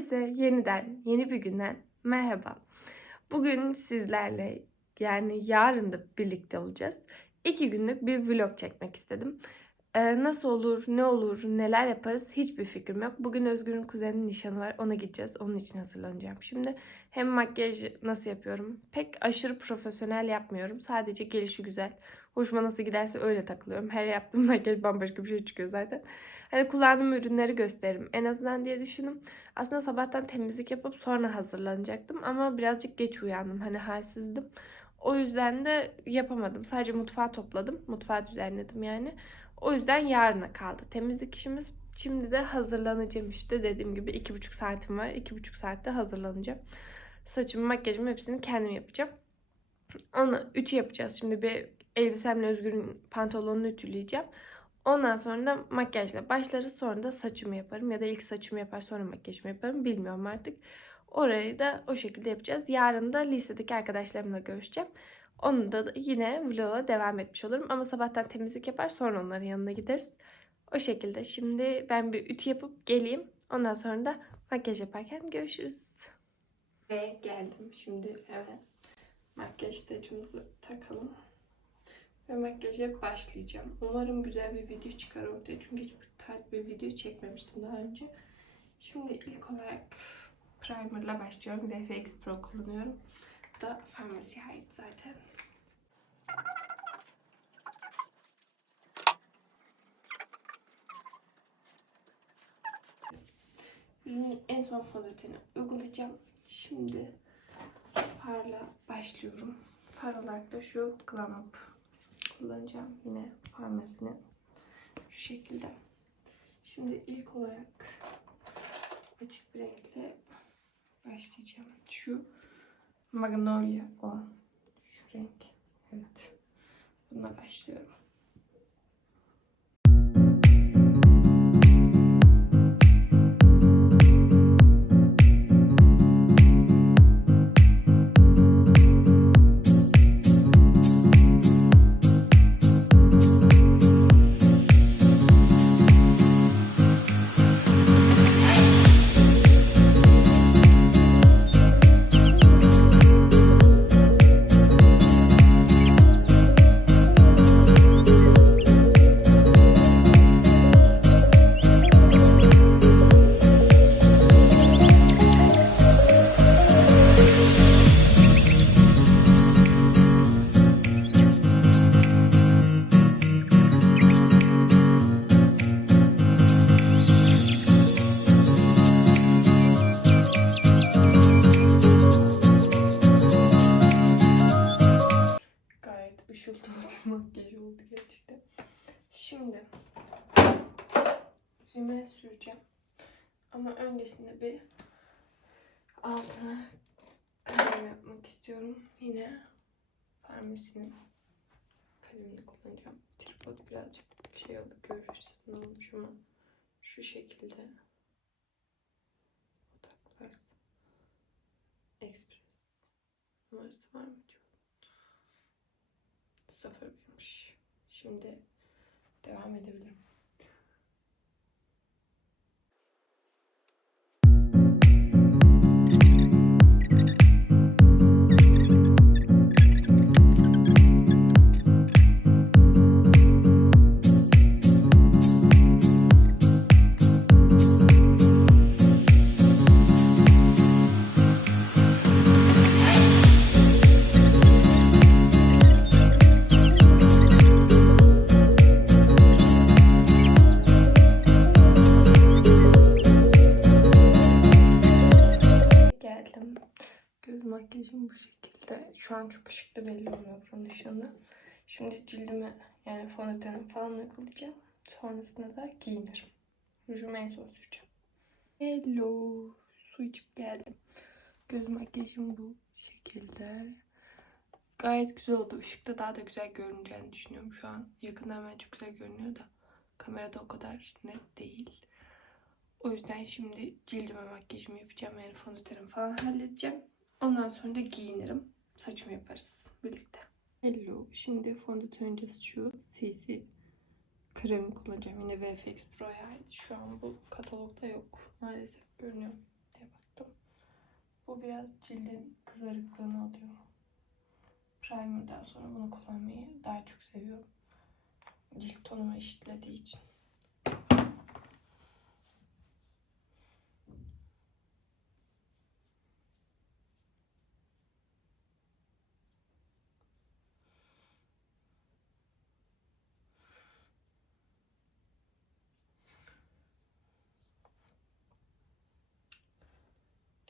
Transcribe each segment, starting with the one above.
Herkese yeniden yeni bir günden merhaba. Bugün sizlerle yani yarın da birlikte olacağız. İki günlük bir vlog çekmek istedim. Ee, nasıl olur, ne olur, neler yaparız hiçbir fikrim yok. Bugün Özgür'ün kuzeninin nişanı var. Ona gideceğiz. Onun için hazırlanacağım. Şimdi hem makyaj nasıl yapıyorum? Pek aşırı profesyonel yapmıyorum. Sadece gelişi güzel. Hoşuma nasıl giderse öyle takılıyorum. Her yaptığım makyaj bambaşka bir şey çıkıyor zaten. Hani kullandığım ürünleri gösteririm en azından diye düşündüm. Aslında sabahtan temizlik yapıp sonra hazırlanacaktım ama birazcık geç uyandım. Hani halsizdim. O yüzden de yapamadım. Sadece mutfağı topladım. Mutfağı düzenledim yani. O yüzden yarına kaldı temizlik işimiz. Şimdi de hazırlanacağım işte. Dediğim gibi iki buçuk saatim var. iki buçuk saatte hazırlanacağım. Saçımı, makyajımı hepsini kendim yapacağım. Onu ütü yapacağız. Şimdi bir elbisemle Özgür'ün pantolonunu ütüleyeceğim. Ondan sonra da makyajla başlarız. Sonra da saçımı yaparım. Ya da ilk saçımı yapar sonra makyajımı yaparım. Bilmiyorum artık. Orayı da o şekilde yapacağız. Yarın da lisedeki arkadaşlarımla görüşeceğim. Onu da yine vloga devam etmiş olurum. Ama sabahtan temizlik yapar sonra onların yanına gideriz. O şekilde. Şimdi ben bir ütü yapıp geleyim. Ondan sonra da makyaj yaparken görüşürüz. Ve geldim. Şimdi hemen makyaj tacımızı takalım. Ve makyaja başlayacağım. Umarım güzel bir video çıkar ortaya. Çünkü hiç bu tarz bir video çekmemiştim daha önce. Şimdi ilk olarak primerla başlıyorum. VFX Pro kullanıyorum. Bu da farmasiye ait zaten. En son fondöteni uygulayacağım. Şimdi farla başlıyorum. Far olarak da şu Glam Up kullanacağım. Yine farmasinin şu şekilde. Şimdi ilk olarak açık bir renkle başlayacağım. Şu Magnolia olan şu renk. Evet. Bununla başlıyorum. Ama öncesinde bir altına kalem yapmak istiyorum. Yine farmasinin kalemini kullanacağım. Tripod birazcık şey oldu, görüş açısından olmuş ama şu şekilde odaklar Express numarası var mı? Sıfır birmiş. Şimdi devam edebilirim. Şu an çok ışıklı belli oluyor bunun ışığında. Şimdi cildime yani fondötenim falan uygulayacağım. Sonrasında da giyinirim. Rujumu en son süreceğim. Hello. Su içip geldim. Göz makyajım bu şekilde. Gayet güzel oldu. Işıkta daha da güzel görüneceğini düşünüyorum şu an. Yakından hemen çok güzel görünüyor da. Kamerada o kadar net değil. O yüzden şimdi cildime makyajımı yapacağım. Yani fondötenimi falan halledeceğim. Ondan sonra da giyinirim. Saçımı yaparız birlikte. Hello. Şimdi fondöten öncesi şu CC kremi kullanacağım. Yine VFX Pro'ya ait. Şu an bu katalogda yok. Maalesef görünüyor diye Bu biraz cildin kızarıklığını alıyor. Primer'dan sonra bunu kullanmayı daha çok seviyorum. Cilt tonumu eşitlediği için.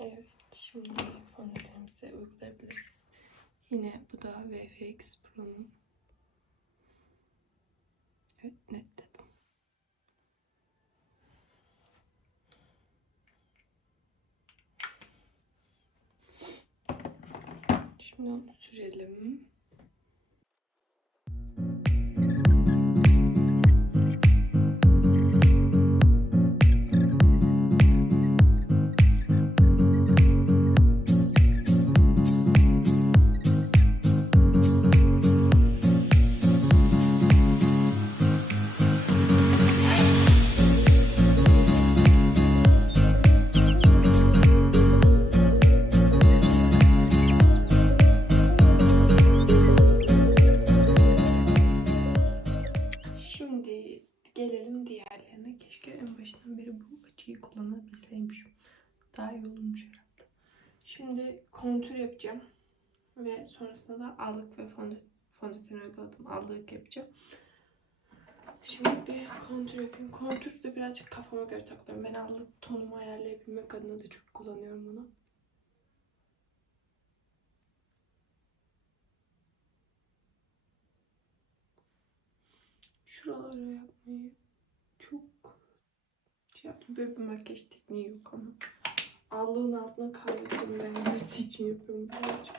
Evet, şimdi fondötenimizi uygulayabiliriz. Yine bu da VFX Pro'nun. Evet, net. Şimdi onu sürelim. Daha iyi olurmuş herhalde. Şimdi kontür yapacağım. Ve sonrasında da allık ve fondöten, uyguladım. Allık yapacağım. Şimdi bir kontür yapayım. Kontür de birazcık kafama göre takılıyorum. Ben allık tonumu ayarlayabilmek adına da çok kullanıyorum bunu. Şuralara yapmayı çok şey yaptım. Böyle bir makyaj tekniği yok ama. Allığın altına kaydırdım beğenmesi için yapıyorum birazcık.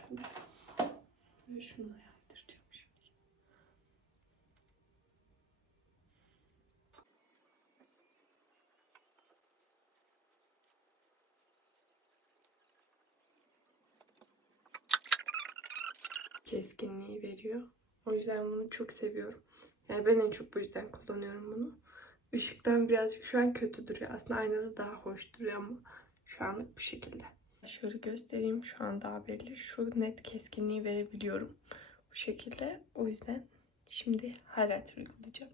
Ve şunu yaydıracağım şimdi. Keskinliği veriyor. O yüzden bunu çok seviyorum. Yani ben en çok bu yüzden kullanıyorum bunu. Işıktan birazcık şu an kötü duruyor. Aslında aynada daha hoş duruyor ama şu anlık bu şekilde. Şöyle göstereyim. Şu an daha belli. Şu net keskinliği verebiliyorum. Bu şekilde. O yüzden şimdi highlighter uygulayacağım.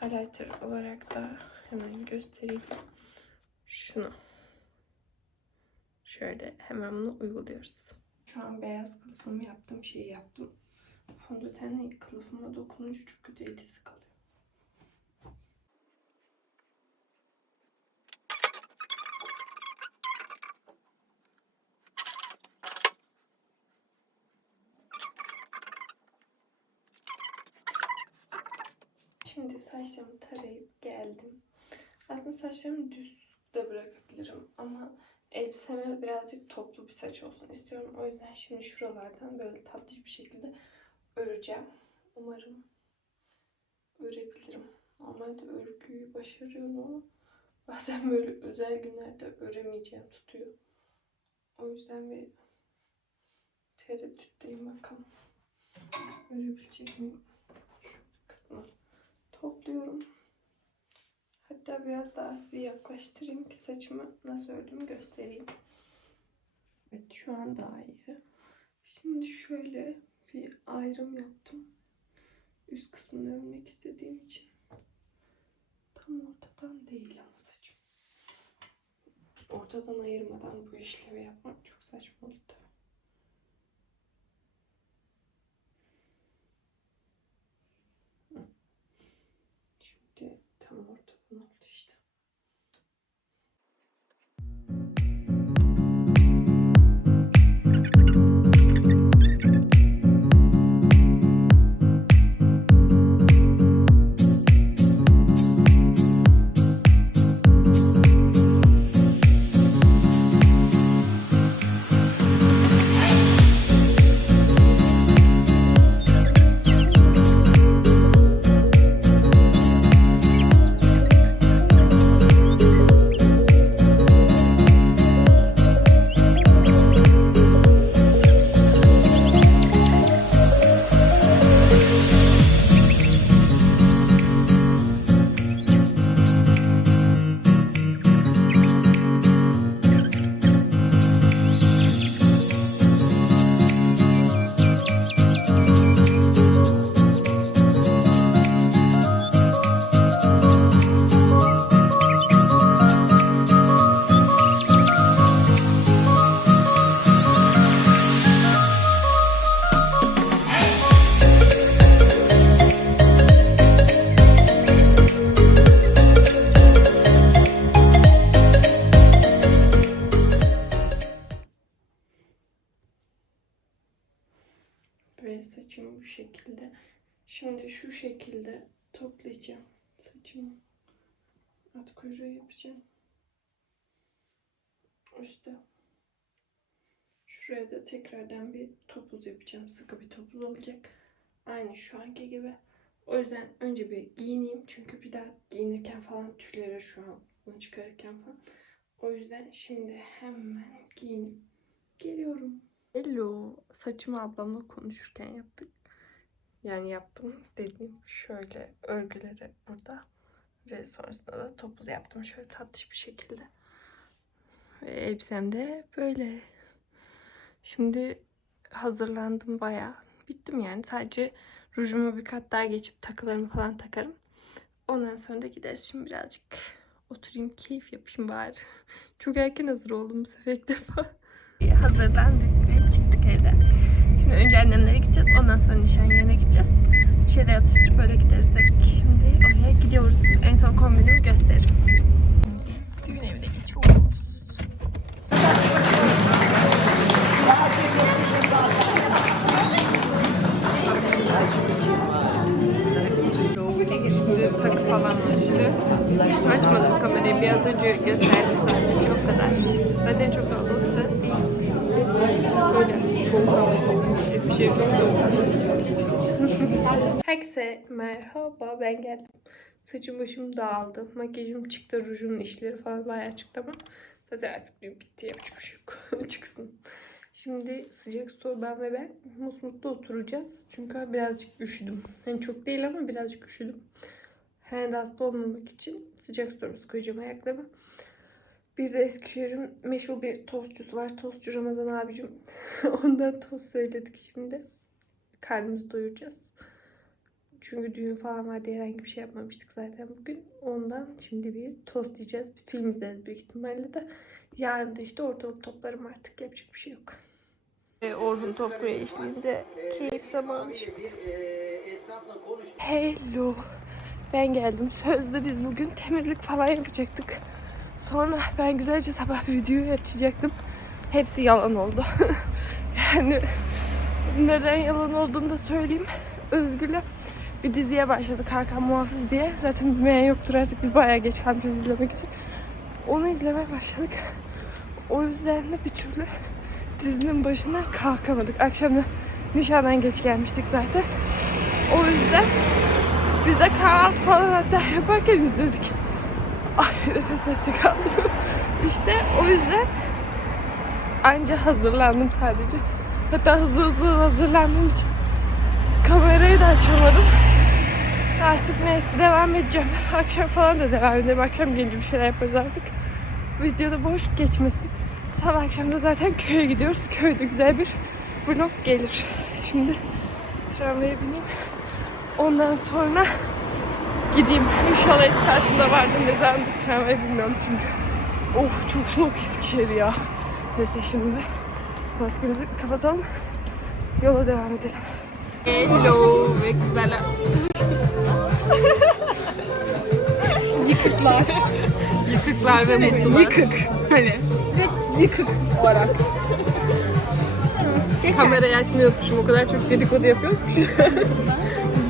Highlighter olarak da hemen göstereyim. Şunu. Şöyle hemen bunu uyguluyoruz. Şu an beyaz kılıfımı yaptığım şeyi yaptım. Fondötenle kılıfıma dokununca çok kötü etkisi kalıyor. Şimdi saçlarımı tarayıp geldim. Aslında saçlarımı düz de bırakabilirim ama elbiseme birazcık toplu bir saç olsun istiyorum. O yüzden şimdi şuralardan böyle tatlı bir şekilde öreceğim. Umarım örebilirim. Normalde örgüyü başarıyorum ama bazen böyle özel günlerde öremeyeceğim tutuyor. O yüzden bir tereddütteyim bakalım. Örebilecek miyim? Şu kısmı topluyorum. Hatta biraz daha size yaklaştırayım ki saçımı nasıl ördüğümü göstereyim. Evet şu an daha iyi. Şimdi şöyle bir ayrım yaptım. Üst kısmını örmek istediğim için. Tam ortadan değil ama saçım. Ortadan ayırmadan bu işlemi yapmak çok saçma oldu. Şuraya da tekrardan bir topuz yapacağım. Sıkı bir topuz olacak. Aynı şu anki gibi. O yüzden önce bir giyineyim. Çünkü bir daha giyinirken falan tüyleri şu an bunu çıkarırken falan. O yüzden şimdi hemen giyinip geliyorum. Hello. Saçımı ablamla konuşurken yaptık. Yani yaptım dediğim şöyle örgüleri burada. Ve sonrasında da topuz yaptım şöyle tatlış bir şekilde. Ve elbisem de böyle. Şimdi hazırlandım bayağı. Bittim yani. Sadece rujumu bir kat daha geçip takılarımı falan takarım. Ondan sonra da gideriz. Şimdi birazcık oturayım keyif yapayım bari. Çok erken hazır oldum bu sefer ilk defa. Hazırlandık ve çıktık evden. Şimdi önce annemlere gideceğiz. Ondan sonra nişan yerine gideceğiz. Bir şeyler atıştırıp böyle gideriz dedik. Şimdi oraya gidiyoruz. En son kombinimi gösteririm. Takı falan açtı. Açmadım kamerayı. Biraz önce gösterdim sadece. O kadar. Zaten çok kalabalık da. Böyle. Eskişehir çok soğuk. Herkese merhaba ben geldim. Saçım başım dağıldı. Makyajım çıktı. Rujun işleri falan bayağı çıktı ama zaten artık bir bitti. Yapacak bir şey yok. Çıksın. Şimdi sıcak su ben ve ben musmutlu oturacağız. Çünkü birazcık üşüdüm. Yani çok değil ama birazcık üşüdüm. De hasta olmamak için sıcak su koyacağım ayaklarıma. Bir de Eskişehir'in meşhur bir tostçusu var. Tostçu Ramazan abicim. Ondan tost söyledik şimdi. Karnımızı doyuracağız. Çünkü düğün falan vardı herhangi bir şey yapmamıştık zaten bugün. Ondan şimdi bir tost yiyeceğiz. Bir film izleriz büyük ihtimalle de. Yarın da işte ortalık toplarım artık. Yapacak bir şey yok. E, Orhun Toplu'ya eşliğinde keyif zamanı şimdi. Hello. Ben geldim. Sözde biz bugün temizlik falan yapacaktık. Sonra ben güzelce sabah videoyu açacaktım. Hepsi yalan oldu. yani neden yalan olduğunu da söyleyeyim. Özgür'le bir diziye başladık Hakan Muhafız diye. Zaten bilmeyen yoktur artık biz bayağı geç kalmışız izlemek için. Onu izlemeye başladık. O yüzden de bir türlü dizinin başından kalkamadık. Akşam da nişandan geç gelmiştik zaten. O yüzden biz de kahvaltı falan hatta yaparken izledik. Ay nefes nefese kaldım. işte o yüzden anca hazırlandım sadece. Hatta hızlı hızlı hazırlandığım için kamerayı da açamadım. Artık neyse devam edeceğim. Akşam falan da devam edelim. Akşam gelince bir şeyler yaparız artık. Videoda boş geçmesin. Sabah akşam da zaten köye gidiyoruz. Köyde güzel bir vlog gelir. Şimdi tramvaya bineyim. Ondan sonra gideyim. İnşallah eski kartımda vardı. Ne zamandır tramvaya bilmiyorum çünkü. Of çok soğuk Eskişehir ya. Neyse şimdi maskemizi kapatalım. Yola devam edelim. Hello ve kızlarla Yıkıklar. yıkıklar ve mutlular. Yıkık. Hani direkt yıkık olarak. Kamerayı açmayı unutmuşum. O kadar çok dedikodu yapıyoruz ki.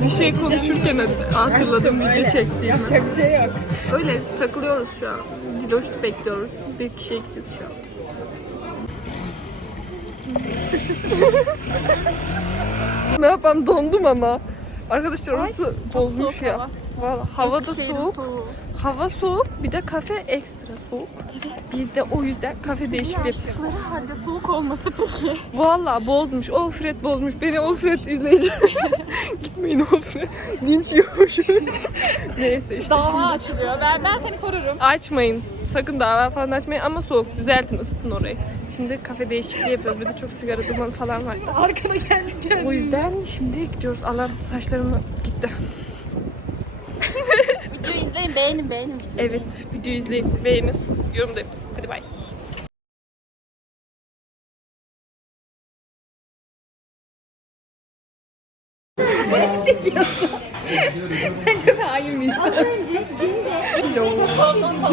bir şey konuşurken hatırladım video çektiğimi. Yapacak bir şey yok. Öyle takılıyoruz şu an. Diloş'u bekliyoruz. Bir kişi eksiz şu an. ne yapalım dondum ama. Arkadaşlar orası bozmuş ya. hava. Valla hava da soğuk. Hava soğuk bir de kafe ekstra soğuk. Biz de o yüzden kafe değişikliği yaptık. Açtıkları halde soğuk olması peki. Valla bozmuş. Alfred bozmuş. Beni Alfred izleyici. Gitmeyin Alfred. Linç yiyormuş. Neyse işte Dava şimdi. açılıyor. Ben, ben seni korurum. Açmayın. Sakın dava falan açmayın ama soğuk. Düzeltin, ısıtın orayı. Şimdi kafe değişikliği yapıyoruz. Bir de çok sigara dumanı falan var. Arkada geldik geldik. O yüzden şimdi gidiyoruz. Alarm saçlarım gitti. Beğenin beğenin. Evet, videoyu izleyin, beğenin, yorum da yapın. Hadi bay. Ben çok hain bir insan.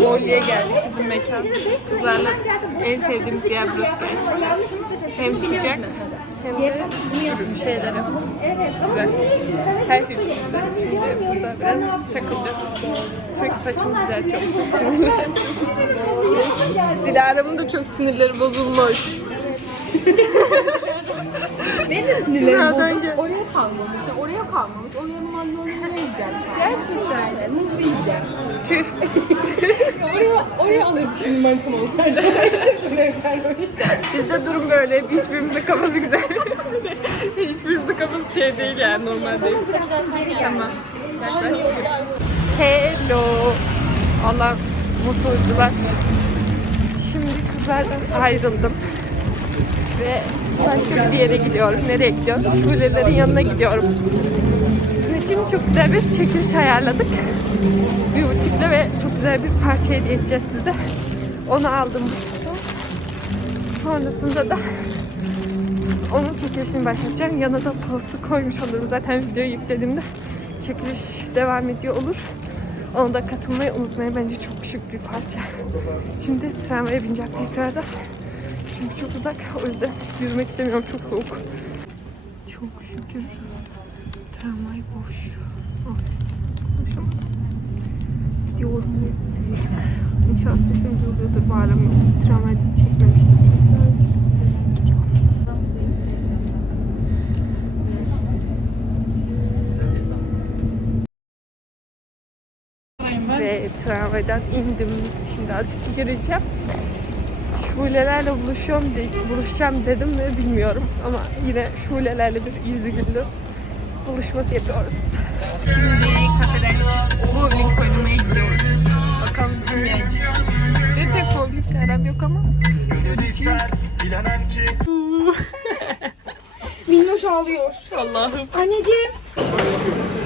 Molly'e geldik bizim mekan. Kızlarla en sevdiğimiz yer burası gerçekten. Hem sıcak hem de şeylere. Güzel. Her şey çok güzel. Şimdi burada biraz takılacağız. Çünkü saçımı düzeltiyorum. Çok sinirlendim. Dilara'mın da çok sinirleri bozulmuş. Benim de sinirlerim gel. Oraya kalmamış. ya, Oraya kalmamış. Oraya mandolina yiyeceğim. Gerçekten. Aynen. Muz yiyeceğim. Tüh. Oraya, oraya alırdı şimdi bankam olsaydı. Bizde durum böyle. Hiçbirimizin kafası güzel. Hiçbirimizin kafası şey değil yani normal değil. Tamam. Hello. Allah motorcular. Şimdi kızlardan ayrıldım. Ve başka bir yere gidiyorum. Nereye gidiyorum? Şulelerin yanına gidiyorum. Sizin için çok güzel bir çekiliş ayarladık. Bir butikle ve çok güzel bir parça hediye edeceğiz size. Onu aldım bu sefer. Sonrasında da onun çekilişini başlatacağım. Yanına da postu koymuş olurum. Zaten videoyu yüklediğimde çekiliş devam ediyor olur. Ona da katılmayı unutmayın. Bence çok şık bir parça. Şimdi tramvaya bineceğim tekrardan. Çünkü çok uzak. O yüzden yürümek istemiyorum. Çok soğuk. Çok şükür. Tramvay boş. Konuşamadım. Ya sıcacık. İnşallah sesim duyuluyordur. Bağıramıyorum. Tramvayda çekmemiştim. Daha önce. Gidiyorum. Ve tramvaydan indim. Şimdi azıcık yürüyeceğim. Şulelerle buluşuyorum de, buluşacağım dedim ve bilmiyorum. Ama yine şulelerle bir yüzü güldü. Buluşması yapıyoruz. Şimdi kafeden çıkıp bowling oynamaya gidiyoruz. Bakalım kim gelecek. Benim pek bowlingle aram yok ama. Göreceğiz. Minnoş ağlıyor. Allah'ım. Anneciğim.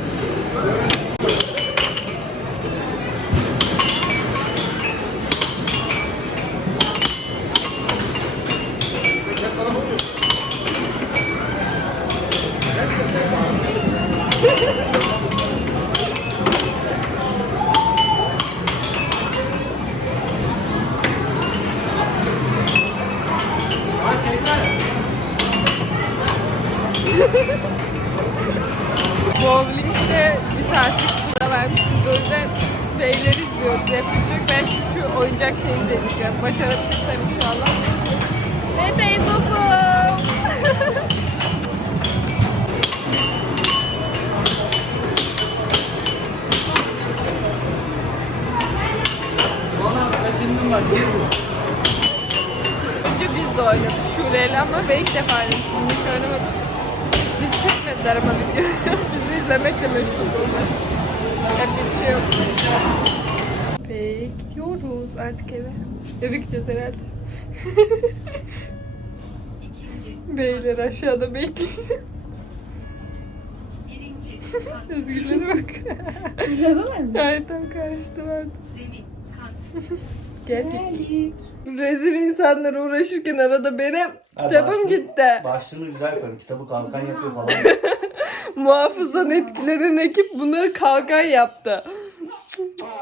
Ben ilk defa oynamıştım. Hiç oynamadım. Biz çekmediler ama videoyu. Bizi izlemekle meşgul oldular. Yapacak bir şey yok. Ve gidiyoruz artık eve. Eve gidiyoruz herhalde. Beyler aşağıda bekliyor. Özgürlere bak. Aşağıda mı? Hayır tam karşıdalardı. Geldik. Geldik. Rezil insanlar uğraşırken arada benim kitabım başlığı- gitti. Başlığını güzel koyun. Kitabı kalkan yapıyor falan. Muhafızdan etkilenen ekip bunları kalkan yaptı.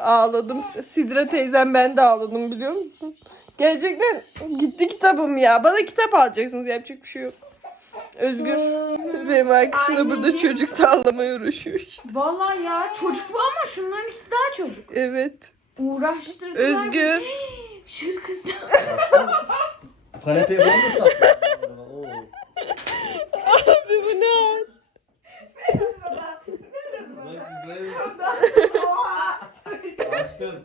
Ağladım. Sidra teyzem ben de ağladım biliyor musun? Gerçekten gitti kitabım ya. Bana kitap alacaksınız yapacak bir şey yok. Özgür. Benim arkadaşım da burada çocuk sallamaya uğraşıyor işte. Vallahi ya çocuk bu ama şunların ikisi daha çocuk. Evet. Uğraştırdılar. Özgür. beni. Şır kızlar. Kanepeye koymuşlar. Oo. Abi bu ne? Aşkım.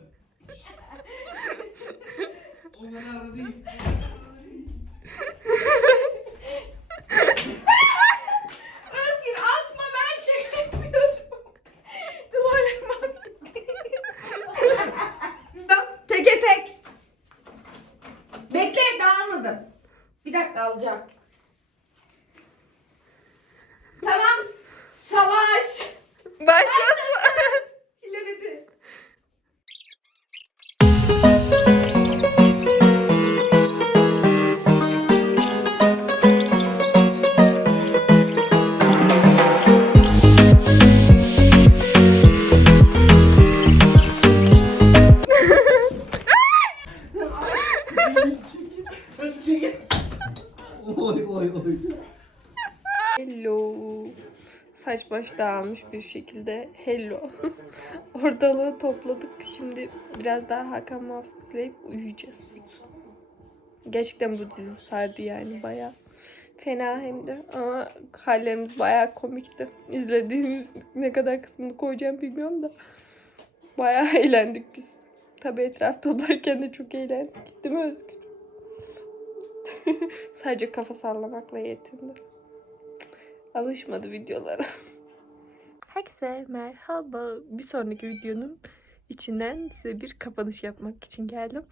O kadar da değil. Baş dağılmış bir şekilde. Hello. Ortalığı topladık. Şimdi biraz daha Hakan Muhafız uyuyacağız. Gerçekten bu dizi sardı yani baya. Fena hem de ama hallerimiz baya komikti. İzlediğiniz ne kadar kısmını koyacağım bilmiyorum da. Baya eğlendik biz. Tabi etraf toplarken de çok eğlendik. Değil mi Özgür? Sadece kafa sallamakla yetindi. Alışmadı videolara. Herkese merhaba. Bir sonraki videonun içinden size bir kapanış yapmak için geldim.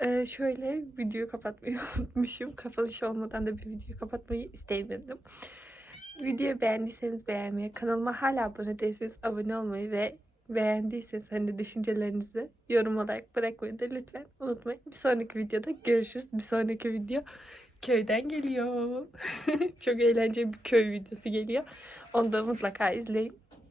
Ee, şöyle videoyu kapatmayı unutmuşum. Kapanış olmadan da bir videoyu kapatmayı istemedim. Videoyu beğendiyseniz beğenmeyi, kanalıma hala abone değilseniz abone olmayı ve beğendiyseniz hani düşüncelerinizi yorum olarak bırakmayı da lütfen unutmayın. Bir sonraki videoda görüşürüz. Bir sonraki video köyden geliyor. Çok eğlenceli bir köy videosu geliyor. Onu da mutlaka izleyin.